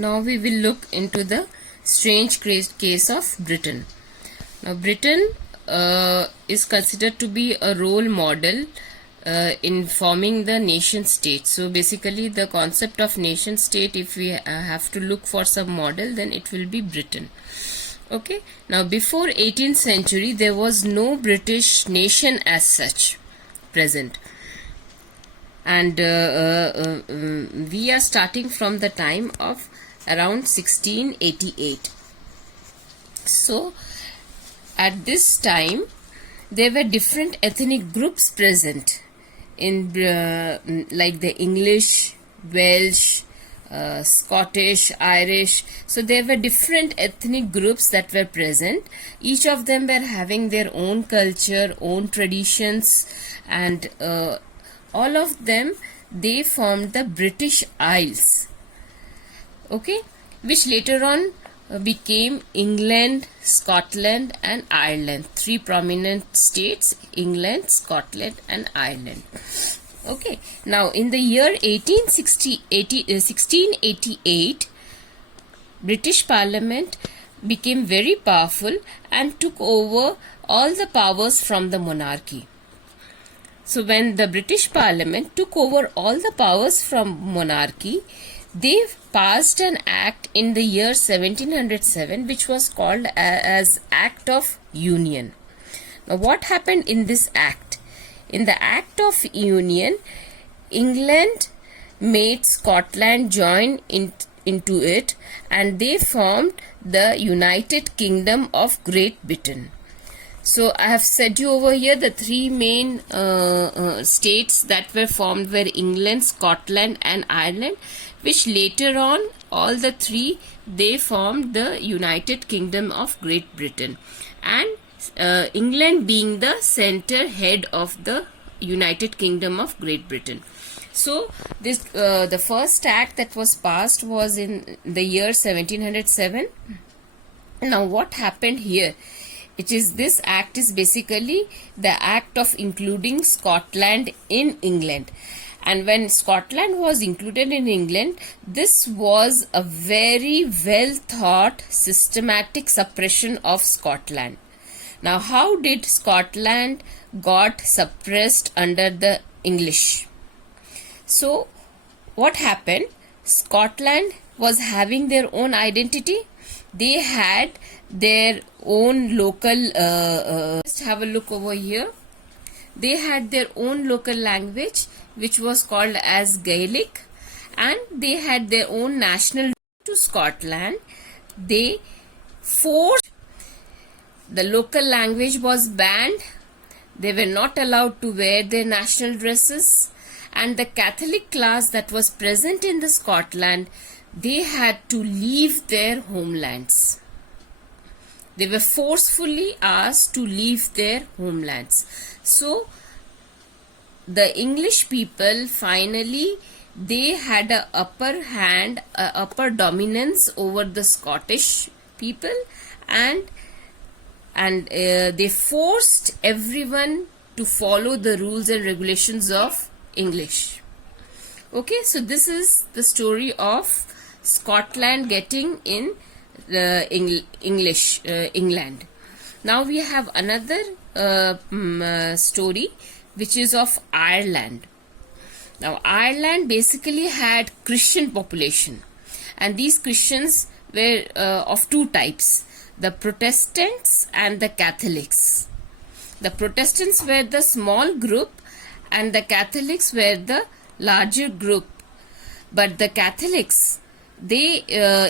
Now we will look into the strange case of Britain. Now Britain is considered to be a role model in forming the nation state. So basically the concept of nation state, if we have to look for some model, then it will be Britain. Okay. Now before 18th century there was no British nation as such present. And we are starting from the time of around 1688. So at this time there were different ethnic groups present in like the English, Welsh, Scottish, Irish. So there were different ethnic groups that were present. Each of them were having their own culture, own traditions, and all of them, they formed the British Isles, okay, which later on became England, Scotland and Ireland. Three prominent states: England, Scotland and Ireland. Okay, now in the year 1688, British Parliament became very powerful and took over all the powers from the monarchy. So when the British Parliament took over all the powers from monarchy, they passed an act in the year 1707 which was called as Act of Union. Now what happened in this act? In the Act of Union, England made Scotland join into it, and they formed the United Kingdom of Great Britain. So I have said you over here the three main states that were formed were England, Scotland and Ireland, which later on all the three, they formed the United Kingdom of Great Britain, and England being the center head of the United Kingdom of Great Britain. So this the first act that was passed was in the year 1707. Now what happened here? It is this act is basically the act of including Scotland in England. And when Scotland was included in England, this was a very well thought systematic suppression of Scotland. Now how did Scotland got suppressed under the English? So what happened? Scotland was having their own identity. They had their own local just have a look over here. They had their own local language which was called as Gaelic, and they had their own national to Scotland. They forced the local language was banned. They were not allowed to wear their national dresses, and the Catholic class that was present in the Scotland, they had to leave their homelands. They were forcefully asked to leave their homelands. So the English people finally, they had a upper hand, upper dominance over the Scottish people, and they forced everyone to follow the rules and regulations of English. Okay, so this is the story of Scotland getting in England. Now we have another story which is of Ireland. Now Ireland basically had Christian population, and these Christians were of two types: the Protestants and the Catholics. The Protestants were the small group and the Catholics were the larger group. But the Catholics, they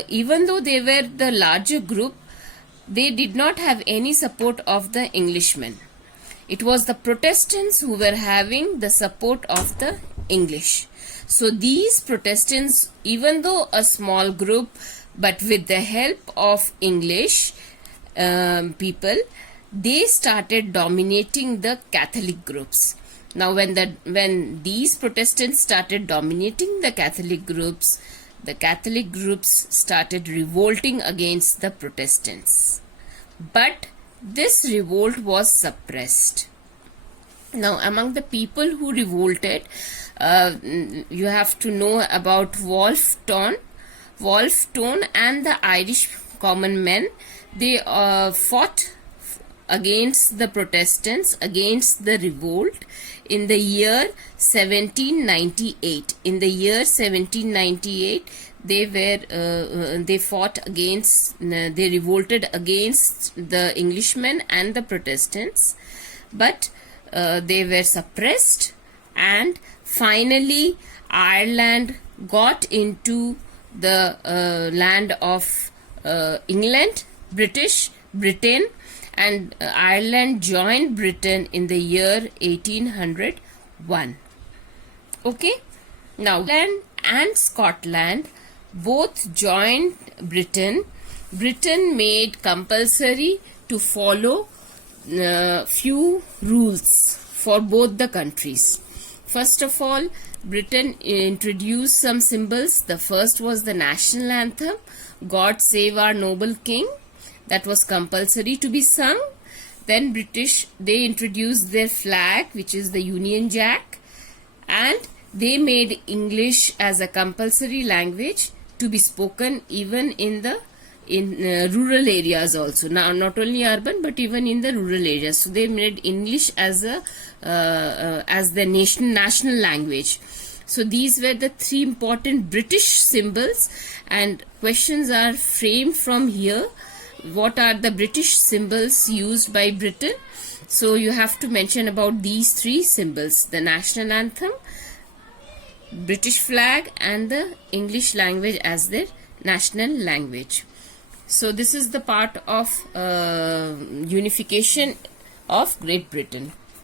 even though they were the larger group, they did not have any support of the Englishmen. It was the Protestants who were having the support of the English. So these Protestants, even though a small group, but with the help of English people, they started dominating the Catholic groups. Now when these Protestants started dominating the Catholic groups started revolting against the Protestants. But this revolt was suppressed. Now among the people who revolted, you have to know about Wolfe Tone. Wolfe Tone and the Irish common men, they fought against the Protestants, against the revolt in the year 1798. In the year 1798, they fought against, they revolted against the Englishmen and the Protestants, but they were suppressed, and finally Ireland got into the land of England, Britain, and Ireland joined Britain in the year 1801. Okay, now Ireland and Scotland both joined Britain. Britain made compulsory to follow few rules for both the countries. First of all, Britain introduced some symbols. The first was the national anthem, God Save Our Noble King. That was compulsory to be sung. Then British, they introduced their flag, which is the Union Jack, and they made English as a compulsory language to be spoken even in rural areas also. Now, not only urban, but even in the rural areas. So they made English as the national language. So these were the three important British symbols, and questions are framed from here. What are the British symbols used by Britain? So you have to mention about these three symbols: the national anthem, British flag, and the English language as their national language. So this is the part of unification of Great Britain.